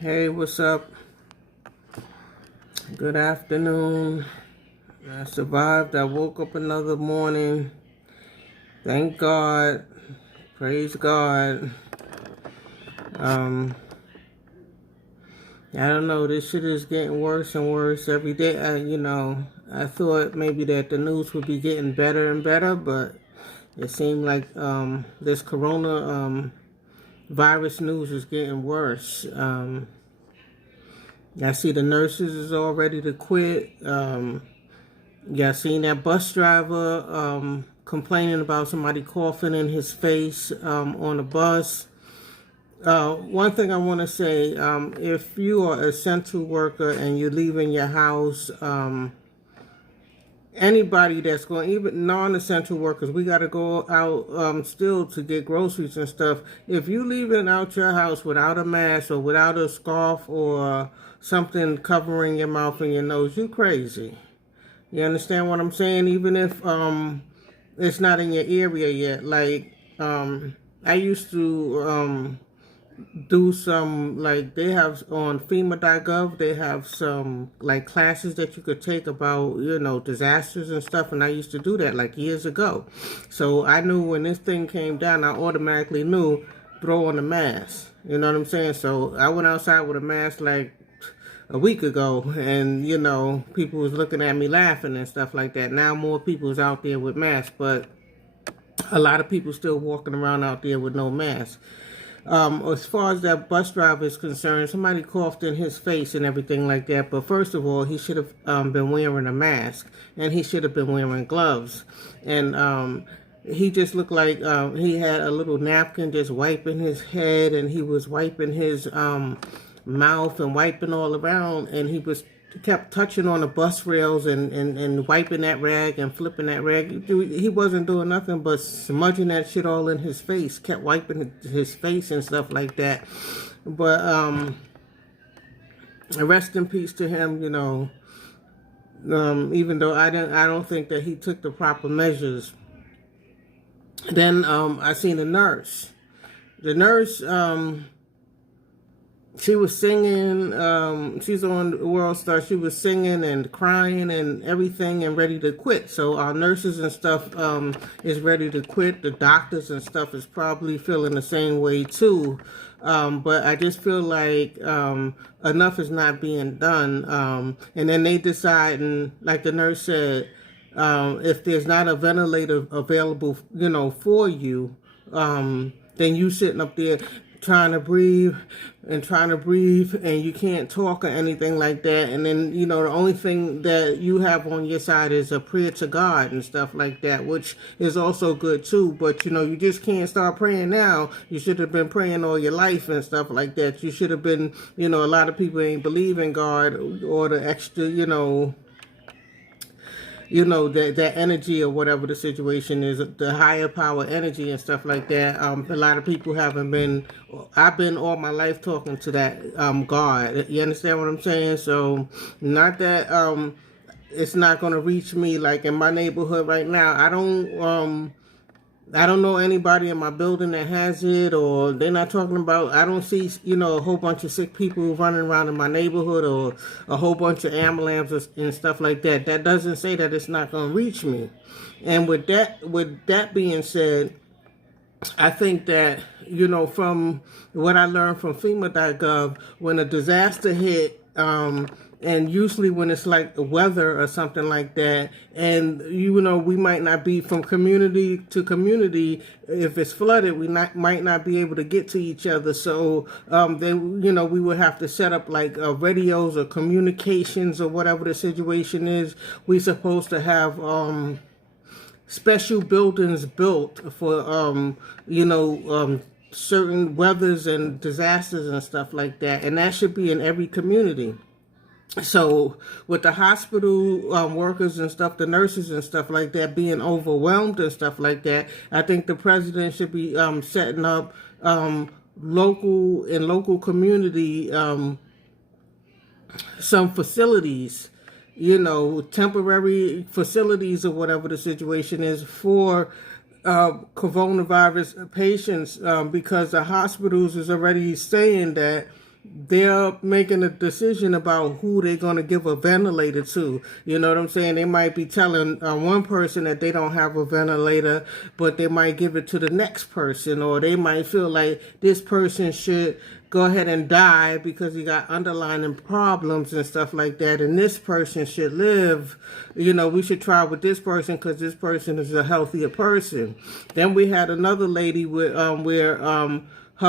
Hey, what's up? Good afternoon. I survived. I woke up another morning. Thank God. Praise God. Um, I don't know. This shit is getting worse and worse every day. I thought maybe that the news would be getting better and better, but it seemed like this corona virus news is getting worse. I see the nurses is all ready to quit. Yeah, seen that bus driver complaining about somebody coughing in his face on the bus. One thing I want to say, if you are an essential worker and you're leaving your house, anybody that's going, even non-essential workers, we got to go out still to get groceries and stuff. If you leaving out your house without a mask or without a scarf or something covering your mouth and your nose, you crazy. You understand what I'm saying? Even if it's not in your area yet. Like I used to do some, like, they have on FEMA.gov, they have some like classes that you could take about, disasters and stuff, and I used to do that like years ago. So I knew when this thing came down, I automatically knew throw on a mask. You know what I'm saying? So I went outside with a mask like a week ago, and people was looking at me laughing and stuff like that. Now more people's out there with masks, but a lot of people still walking around out there with no mask. As far as that bus driver is concerned, somebody coughed in his face and everything like that. But first of all, he should have been wearing a mask, and he should have been wearing gloves. And he just looked like he had a little napkin just wiping his head, and he was wiping his mouth and wiping all around, and he kept touching on the bus rails and wiping that rag and flipping that rag. He wasn't doing nothing but smudging that shit all in his face, kept wiping his face and stuff like that. But rest in peace to him, even though I don't think that he took the proper measures. Then I seen a nurse. The nurse, she was singing, she's on World Star, she was singing and crying and everything and ready to quit. So our nurses and stuff is ready to quit. The doctors and stuff is probably feeling the same way too. But I just feel like enough is not being done. And then they decide, and like the nurse said, if there's not a ventilator available, for you, then you sitting up there trying to breathe, and you can't talk or anything like that. And then, the only thing that you have on your side is a prayer to God and stuff like that, which is also good too. But, you just can't start praying now. You should have been praying all your life and stuff like that. You should have been, a lot of people ain't believe in God or the extra, that energy or whatever the situation is, the higher power energy and stuff like that. A lot of people haven't been, I've been all my life talking to that God. You understand what I'm saying? So not that it's not going to reach me. Like in my neighborhood right now, I don't know anybody in my building that has it, or they're not talking about, I don't see, a whole bunch of sick people running around in my neighborhood or a whole bunch of ambulances and stuff like that. That doesn't say that it's not going to reach me. And with that being said, I think that, from what I learned from FEMA.gov, when a disaster hit, and usually when it's like weather or something like that, and we might not be from community to community. If it's flooded, we might not be able to get to each other. So then we would have to set up like radios or communications or whatever the situation is. We're supposed to have special buildings built for certain weathers and disasters and stuff like that, and that should be in every community. So with the hospital workers and stuff, the nurses and stuff like that being overwhelmed and stuff like that, I think the president should be setting up local community some facilities, temporary facilities or whatever the situation is for coronavirus patients, because the hospitals is already saying that they're making a decision about who they're going to give a ventilator to. You know what I'm saying? They might be telling one person that they don't have a ventilator, but they might give it to the next person, or they might feel like this person should go ahead and die because he got underlying problems and stuff like that, and this person should live. We should try with this person because this person is a healthier person. Then we had another lady with where her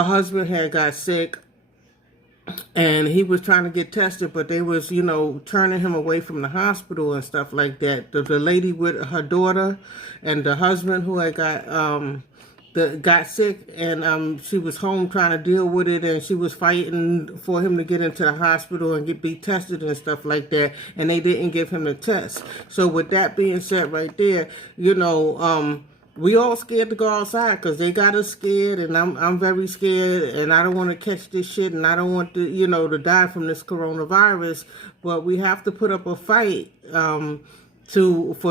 husband had got sick, and he was trying to get tested, but they was, turning him away from the hospital and stuff like that. The lady with her daughter and the husband who had got sick, and she was home trying to deal with it, and she was fighting for him to get into the hospital and be tested and stuff like that, and they didn't give him the test. So with that being said right there, we all scared to go outside because they got us scared, and I'm very scared, and I don't want to catch this shit, and I don't want to, to die from this coronavirus. But we have to put up a fight for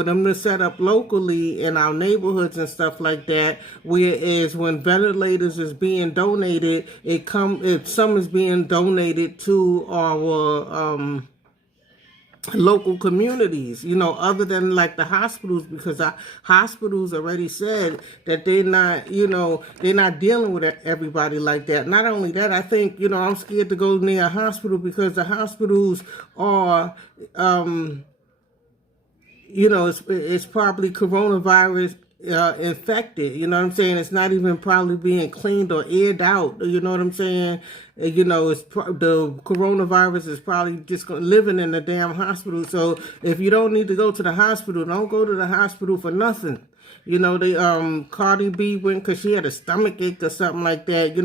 them to set up locally in our neighborhoods and stuff like that. Whereas when ventilators is being donated, if some is being donated to our local communities, other than like the hospitals, because the hospitals already said that they're not dealing with everybody like that. Not only that, I think, I'm scared to go near a hospital because the hospitals are, it's probably coronavirus infected. You know what I'm saying? It's not even probably being cleaned or aired out. You know what I'm saying? It's the coronavirus is probably just living in the damn hospital. So if you don't need to go to the hospital, don't go to the hospital for nothing. Cardi B went because she had a stomach ache or something like that.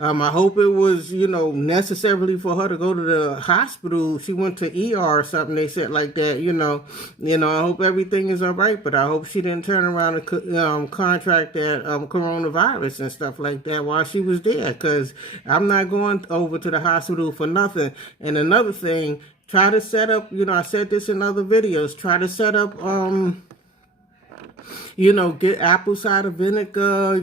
I hope it was, necessarily for her to go to the hospital. She went to ER or something. They said like that. I hope everything is all right, but I hope she didn't turn around and contract that coronavirus and stuff like that while she was there. Because I'm not going over to the hospital for nothing. And another thing, try to set up. I said this in other videos. Try to set up. Get apple cider vinegar,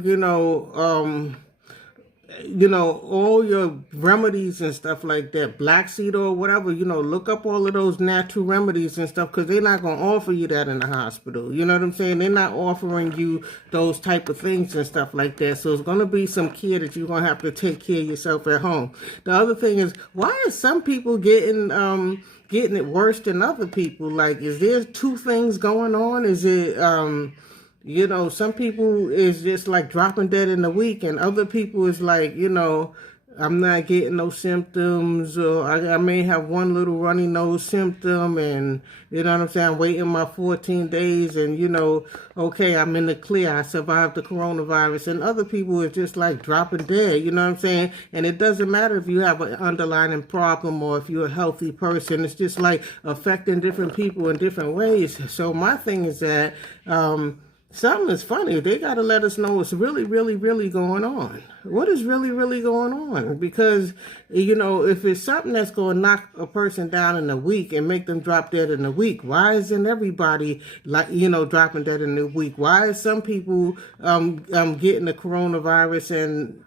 all your remedies and stuff like that, black seed or whatever, look up all of those natural remedies and stuff, because they're not going to offer you that in the hospital. You know what I'm saying? They're not offering you those type of things and stuff like that. So it's going to be some care that you're going to have to take care of yourself at home. The other thing is, why are some people getting it worse than other people? Like, is there two things going on? Is it, some people is just like dropping dead in a week, and other people is like, I'm not getting no symptoms, or I may have one little runny nose symptom, and you know what I'm saying, I'm waiting my 14 days, and okay, I'm in the clear, I survived the coronavirus. And other people is just like dropping dead, you know what I'm saying? And it doesn't matter if you have an underlying problem or if you're a healthy person. It's just like affecting different people in different ways. So my thing is that something is funny. They got to let us know what's really, really, really going on. What is really, really going on? Because, if it's something that's going to knock a person down in a week and make them drop dead in a week, why isn't everybody, dropping dead in a week? Why is some people getting the coronavirus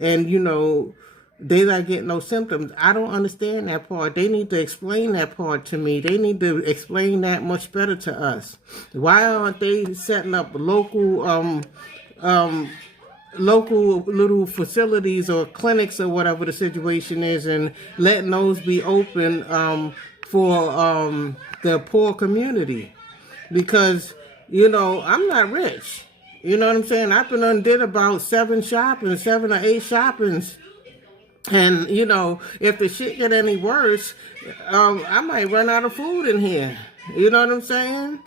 and they not getting no symptoms? I don't understand that part. They need to explain that part to me. They need to explain that much better to us. Why aren't they setting up local little facilities or clinics or whatever the situation is, and letting those be open for the poor community? Because, I'm not rich. You know what I'm saying? I've been undid about 7 or 8 shoppings. And, if the shit get any worse, I might run out of food in here. You know what I'm saying?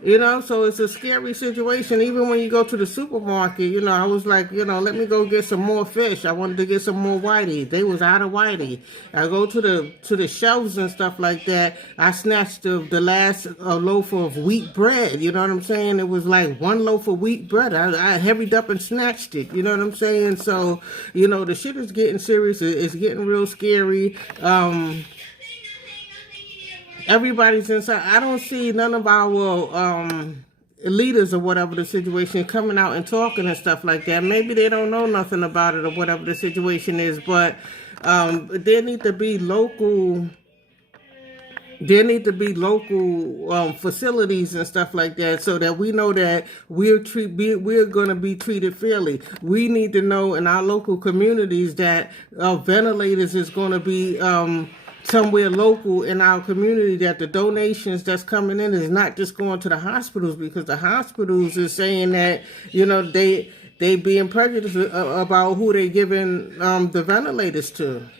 So it's a scary situation. Even when you go to the supermarket, I was like, let me go get some more fish. I wanted to get some more whitey. They was out of whitey. I go to the shelves and stuff like that. I snatched the last loaf of wheat bread. You know what I'm saying? It was like 1 loaf of wheat bread. I hurried up and snatched it. You know what I'm saying? So, the shit is getting serious. It's getting real scary. Everybody's inside. I don't see none of our leaders or whatever the situation coming out and talking and stuff like that. Maybe they don't know nothing about it or whatever the situation is, but There need to be local. There need to be local facilities and stuff like that, so that we know that we're going to be treated fairly. We need to know in our local communities that ventilators is going to be somewhere local in our community, that the donations that's coming in is not just going to the hospitals, because the hospitals is saying that, they being prejudiced about who they giving the ventilators to.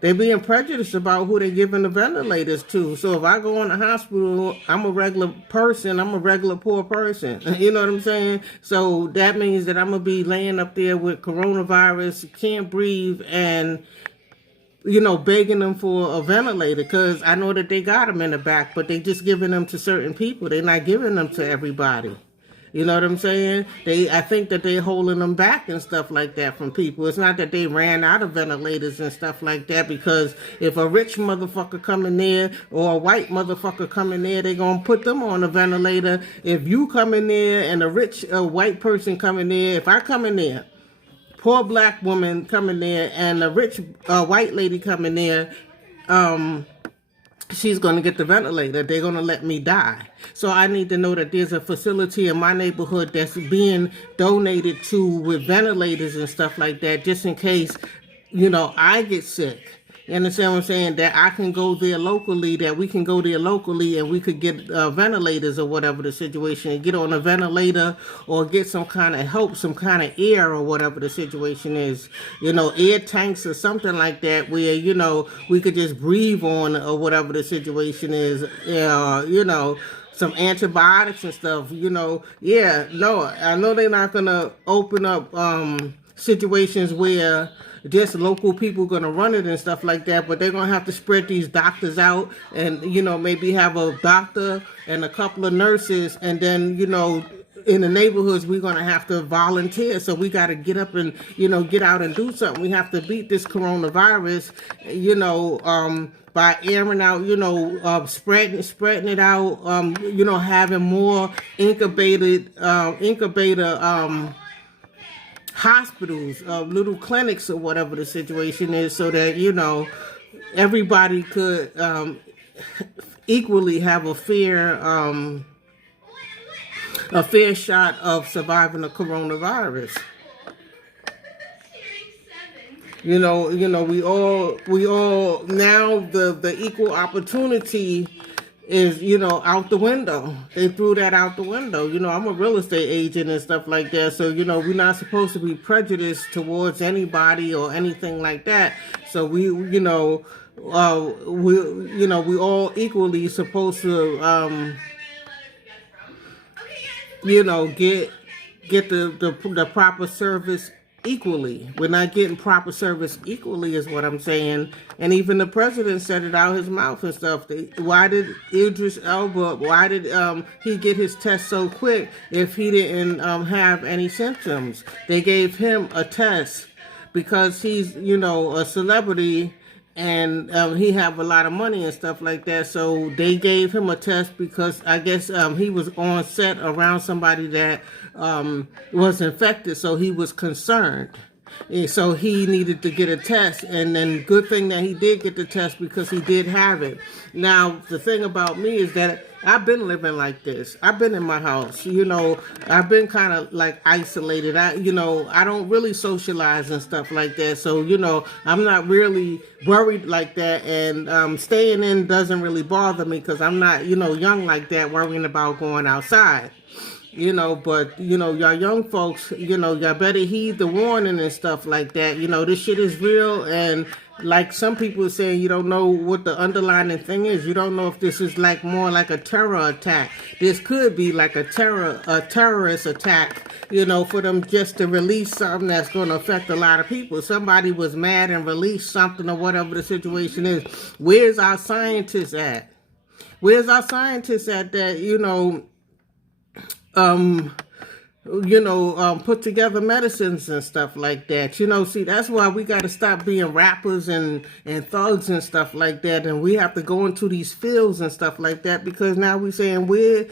They being prejudiced about who they giving the ventilators to. So if I go in the hospital, I'm a regular person. I'm a regular poor person. You know what I'm saying? So that means that I'm going to be laying up there with coronavirus, can't breathe, and, begging them for a ventilator, because I know that they got them in the back, but they just giving them to certain people. They're not giving them to everybody. You know what I'm saying? I think that they're holding them back and stuff like that from people. It's not that they ran out of ventilators and stuff like that, because if a rich motherfucker come in there or a white motherfucker come in there, they're going to put them on a ventilator. If you come in there and a rich white person come in there, if I come in there, poor black woman come in there, and a rich white lady come in there, she's going to get the ventilator. They're going to let me die. So I need to know that there's a facility in my neighborhood that's being donated to with ventilators and stuff like that, just in case, I get sick. You understand what I'm saying? That I can go there locally, that we can go there locally, and we could get ventilators or whatever the situation, and get on a ventilator or get some kind of help, some kind of air or whatever the situation is. Air tanks or something like that, where, we could just breathe on or whatever the situation is, some antibiotics and stuff, Yeah, no, I know they're not going to open up situations where just local people going to run it and stuff like that, but they're going to have to spread these doctors out, and, maybe have a doctor and a couple of nurses, and then, in the neighborhoods, we're going to have to volunteer. So we got to get up and, get out and do something. We have to beat this coronavirus, by airing out, spreading it out, having more incubator hospitals, little clinics or whatever the situation is, so that, everybody could equally have a fair shot of surviving the coronavirus. We all now the equal opportunity is, out the window. They threw that out the window. I'm a real estate agent and stuff like that. So, we're not supposed to be prejudiced towards anybody or anything like that. So we all equally supposed to, get the proper service equally. We're not getting proper service equally, is what I'm saying. And even the president said it out his mouth and stuff. Why did Idris Elba, he get his test so quick if he didn't have any symptoms? They gave him a test because he's, a celebrity, and he have a lot of money and stuff like that. So they gave him a test because I guess he was on set around somebody that was infected, so he was concerned. And so he needed to get a test, and then good thing that he did get the test, because he did have it. Now, the thing about me is that I've been living like this. I've been in my house, I've been kind of like isolated. I don't really socialize and stuff like that. So, I'm not really worried like that, and staying in doesn't really bother me, because I'm not, young like that, worrying about going outside. But, y'all young folks, y'all better heed the warning and stuff like that. This shit is real, and like some people are saying, you don't know what the underlying thing is. You don't know if this is like more like a terror attack. This could be like a terrorist attack, for them just to release something that's going to affect a lot of people. Somebody was mad and released something or whatever the situation is. Where's our scientists at? Where's our scientists at that, put together medicines and stuff like that. See, that's why we got to stop being rappers and thugs and stuff like that. And we have to go into these fields and stuff like that, because now we're saying, where's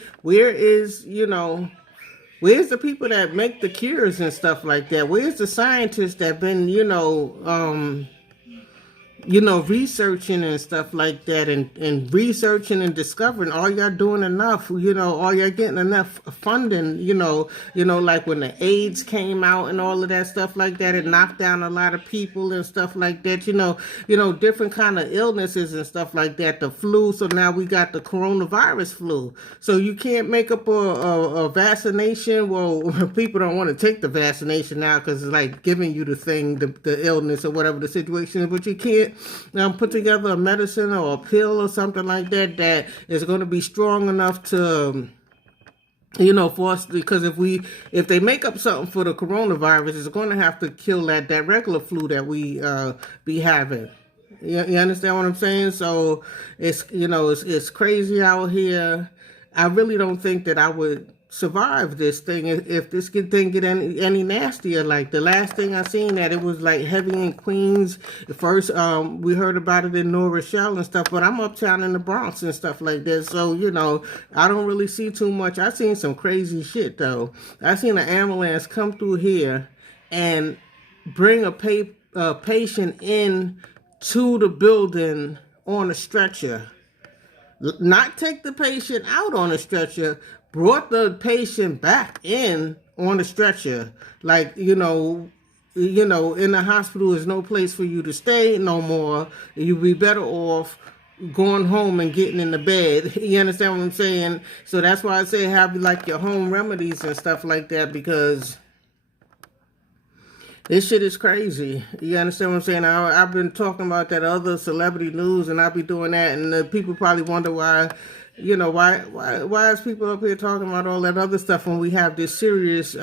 the people that make the cures and stuff like that? Where's the scientists that been, researching and stuff like that, and researching and discovering. Are y'all doing enough? Are y'all getting enough funding? Like when the AIDS came out and all of that stuff like that, it knocked down a lot of people and stuff like that. Different kind of illnesses and stuff like that. The flu. So now we got the coronavirus flu. So you can't make up a vaccination. Well, people don't want to take the vaccination now because it's like giving you the thing, the illness or whatever the situation is. But you can't put together a medicine or a pill or something like that is going to be strong enough to for us, because if they make up something for the coronavirus, it's going to have to kill that regular flu that we be having. You understand what I'm saying? So it's crazy out here. I really don't think that I would survive this thing if this thing get any nastier. Like the last thing I seen that it was like heavy in Queens. First, we heard about it in New Rochelle and stuff, but I'm uptown in the Bronx and stuff like that. So I don't really see too much. I seen some crazy shit though. I seen an ambulance come through here and bring a patient in to the building on a stretcher. Not take the patient out on a stretcher, brought the patient back in on a stretcher. Like, in the hospital is no place for you to stay no more. You'd be better off going home and getting in the bed. You understand what I'm saying? So that's why I say have like your home remedies and stuff like that, because this shit is crazy. You understand what I'm saying? I've been talking about that other celebrity news, and I'll be doing that, and people probably wonder why, why is people up here talking about all that other stuff when we have this serious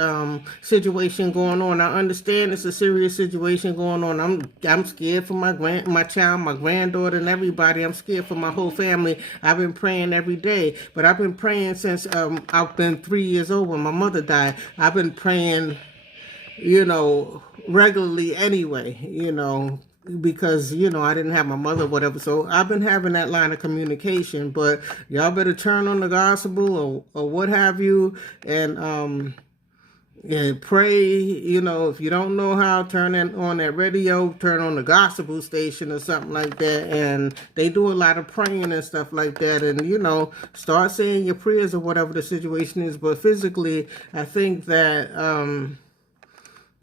situation going on? I understand it's a serious situation going on. I'm scared for my child, my granddaughter, and everybody. I'm scared for my whole family. I've been praying every day, but I've been praying since I've been 3 years old when my mother died. I've been praying regularly anyway, because, I didn't have my mother, whatever. So I've been having that line of communication, but y'all better turn on the gospel or what have you. And pray, if you don't know how, turn on that radio, turn on the gospel station or something like that. And they do a lot of praying and stuff like that. And, start saying your prayers or whatever the situation is. But physically, I think that,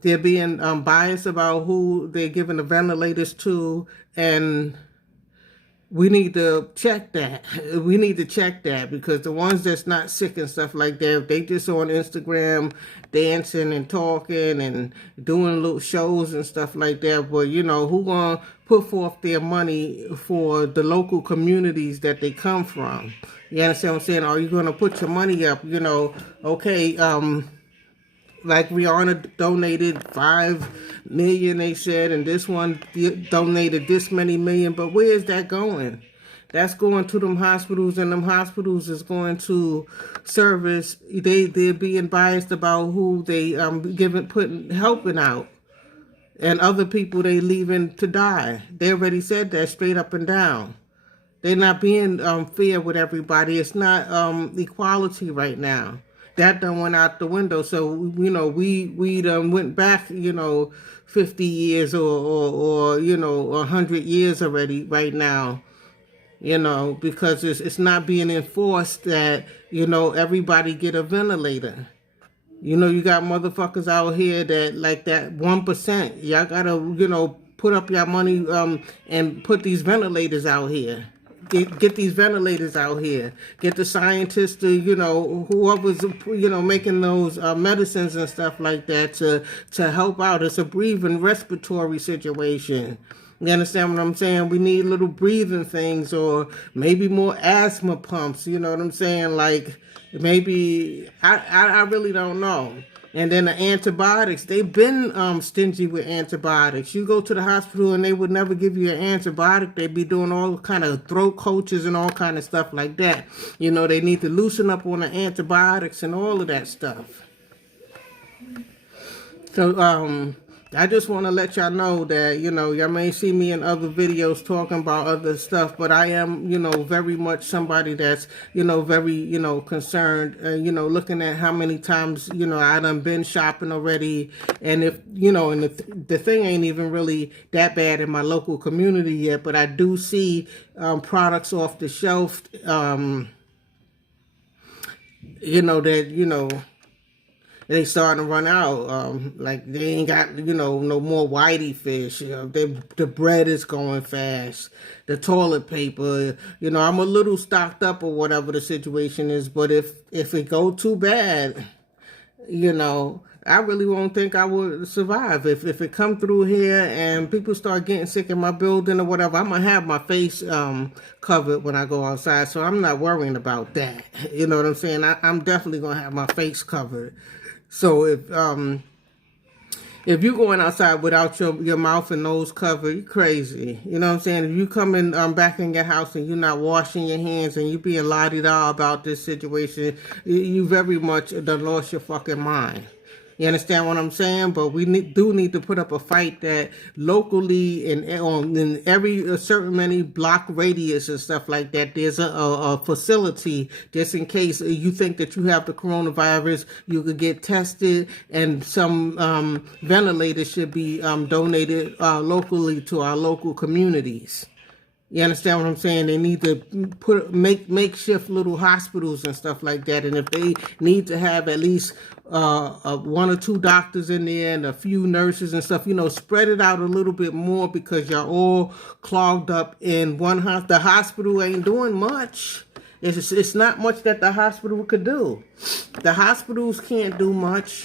they're being biased about who they're giving the ventilators to, and we need to check that. We need to check that, because the ones that's not sick and stuff like that, if they just on Instagram dancing and talking and doing little shows and stuff like that, but who gonna put forth their money for the local communities that they come from? You understand what I'm saying? Are you gonna put your money up? Okay, like Rihanna donated $5 million, they said, and this one donated this many million. But where is that going? That's going to them hospitals, and them hospitals is going to service. They're being biased about who they helping out, and other people they leaving to die. They already said that straight up and down. They're not being fair with everybody. It's not equality right now. That done went out the window. So, we done went back, 50 years or 100 years already right now, because it's not being enforced that, everybody get a ventilator. You got motherfuckers out here that like that 1%. Y'all gotta, put up your money and put these ventilators out here. Get these ventilators out here. Get the scientists to, whoever's, making those medicines and stuff like that to help out. It's a breathing respiratory situation. You understand what I'm saying? We need little breathing things, or maybe more asthma pumps. You know what I'm saying? Like maybe I really don't know. And then the antibiotics, they've been stingy with antibiotics. You go to the hospital and they would never give you an antibiotic. They'd be doing all kind of throat coaches and all kind of stuff like that. They need to loosen up on the antibiotics and all of that stuff. So I just want to let y'all know that, y'all may see me in other videos talking about other stuff, but I am, very much somebody that's, very, concerned, looking at how many times, I done been shopping already. And if, and the thing ain't even really that bad in my local community yet, but I do see products off the shelf, that, they starting to run out. Like they ain't got, no more whitey fish. The bread is going fast. The toilet paper, I'm a little stocked up or whatever the situation is. But if it go too bad, I really won't think I would survive. If it come through here and people start getting sick in my building or whatever, I'm going to have my face covered when I go outside. So I'm not worrying about that. You know what I'm saying? I'm definitely going to have my face covered. So if you're going outside without your mouth and nose covered, you're crazy. You know what I'm saying? If you come in back in your house and you're not washing your hands and you being la-di-da about this situation, you very much done lost your fucking mind. You understand what I'm saying? But we do need to put up a fight that locally in every certain many block radius and stuff like that, there's a facility just in case you think that you have the coronavirus, you could get tested, and some ventilators should be donated locally to our local communities. You understand what I'm saying? They need to make makeshift little hospitals and stuff like that. And if they need to have at least one or two doctors in there and a few nurses and stuff, spread it out a little bit more, because y'all all clogged up in one house. The hospital ain't doing much. It's not much that the hospital could do. The hospitals can't do much.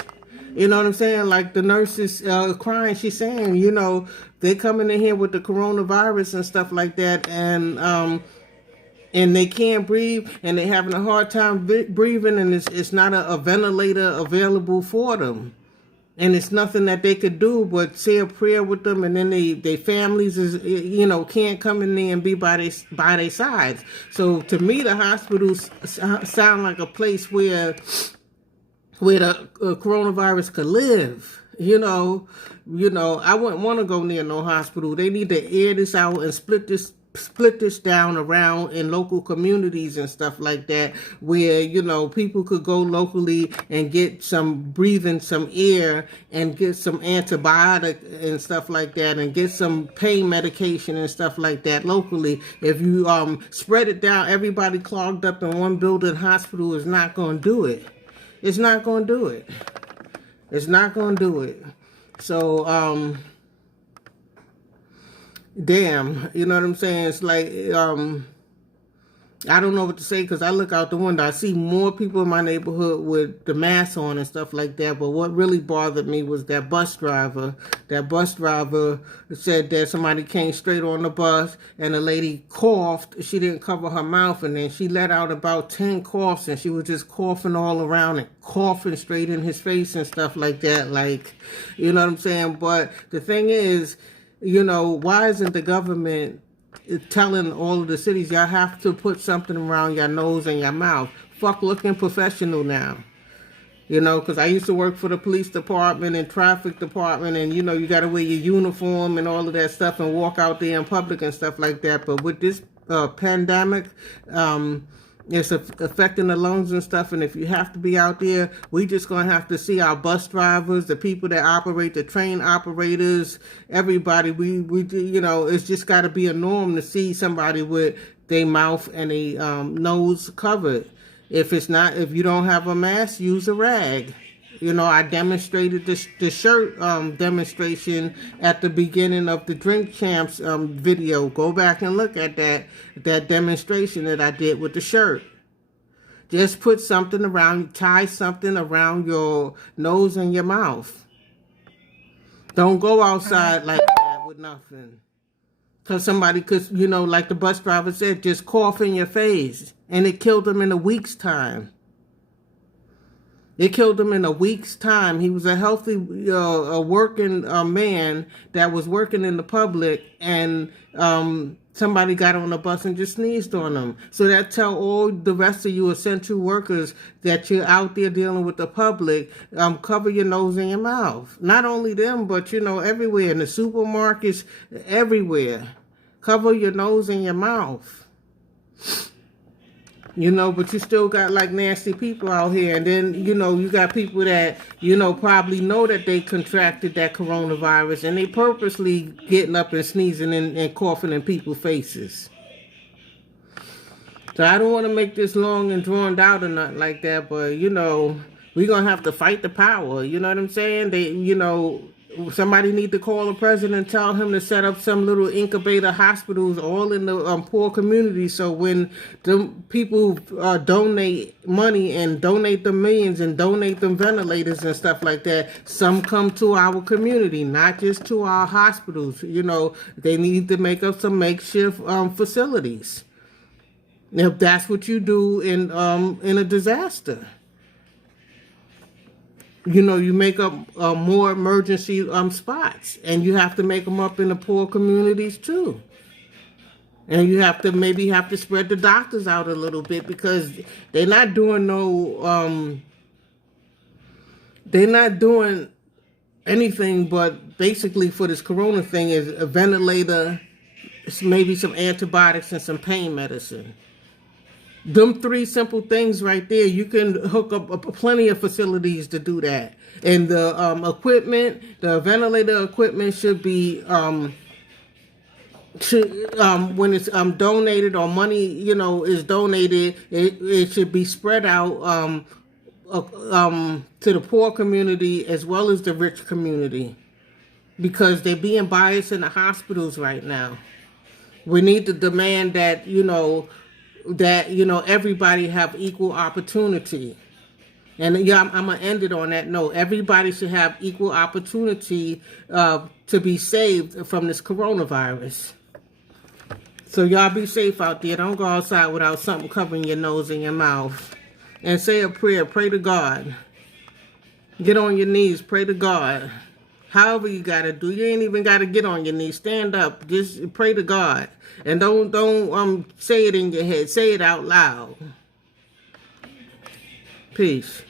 You know what I'm saying? Like the nurse is crying. She's saying, they coming in here with the coronavirus and stuff like that, and they can't breathe, and they're having a hard time breathing, and it's not a ventilator available for them. And it's nothing that they could do but say a prayer with them, and then they families is can't come in there and be by their sides. So to me, the hospitals sound like a place where the coronavirus could live. I wouldn't want to go near no hospital. They need to air this out and split this down around in local communities and stuff like that, where people could go locally and get some air and get some antibiotic and stuff like that, and get some pain medication and stuff like that locally. If you spread it down, everybody clogged up in one building hospital is not going to do it. It's not going to do it. It's not going to do it. So, damn, you know what I'm saying? It's like, I don't know what to say, because I look out the window. I see more people in my neighborhood with the mask on and stuff like that. But what really bothered me was that bus driver. That bus driver said that somebody came straight on the bus, and the lady coughed. She didn't cover her mouth, and then she let out about 10 coughs, and she was just coughing all around and coughing straight in his face and stuff like that. Like, you know what I'm saying? But the thing is, why isn't the government telling all of the cities, y'all have to put something around your nose and your mouth? Fuck looking professional now. Because I used to work for the police department and traffic department, and, you got to wear your uniform and all of that stuff and walk out there in public and stuff like that. But with this pandemic, it's affecting the lungs and stuff, and if you have to be out there, we just gonna have to see our bus drivers, the people that operate, the train operators, everybody. We it's just got to be a norm to see somebody with their mouth and a nose covered. If you don't have a mask, use a rag. I demonstrated the shirt demonstration at the beginning of the Drink Champs video. Go back and look at that demonstration that I did with the shirt. Just tie something around your nose and your mouth. Don't go outside like that with nothing. Because like the bus driver said, just cough in your face. And it killed him in a week's time. It killed him in a week's time. He was a healthy, a working man that was working in the public, and somebody got on the bus and just sneezed on them. So that tell all the rest of you essential workers that you're out there dealing with the public, cover your nose and your mouth. Not only them, but, everywhere, in the supermarkets, everywhere. Cover your nose and your mouth. But you still got like nasty people out here. And then, you got people that, probably know that they contracted that coronavirus and they purposely getting up and sneezing and coughing in people's faces. So I don't want to make this long and drawn out or nothing like that, but, we're going to have to fight the power. You know what I'm saying? Somebody need to call the president and tell him to set up some little incubator hospitals all in the poor communities. So when the people donate money and donate the millions and donate them ventilators and stuff like that, some come to our community, not just to our hospitals. They need to make up some makeshift facilities. If that's what you do in a disaster. You make up more emergency spots, and you have to make them up in the poor communities too. And you have to spread the doctors out a little bit, because they're not doing anything but basically for this corona thing is a ventilator, maybe some antibiotics and some pain medicine. Them three simple things right there, you can hook up plenty of facilities to do that. And the equipment, the ventilator equipment should be, when it's donated or money, is donated, it should be spread out to the poor community as well as the rich community. Because they're being biased in the hospitals right now. We need to demand that, everybody have equal opportunity. And I'm going to end it on that note. Everybody should have equal opportunity to be saved from this coronavirus. So y'all be safe out there. Don't go outside without something covering your nose and your mouth. And say a prayer. Pray to God. Get on your knees. Pray to God. However you got to do. You ain't even got to get on your knees. Stand up. Just pray to God. And don't say it in your head. Say it out loud. Peace.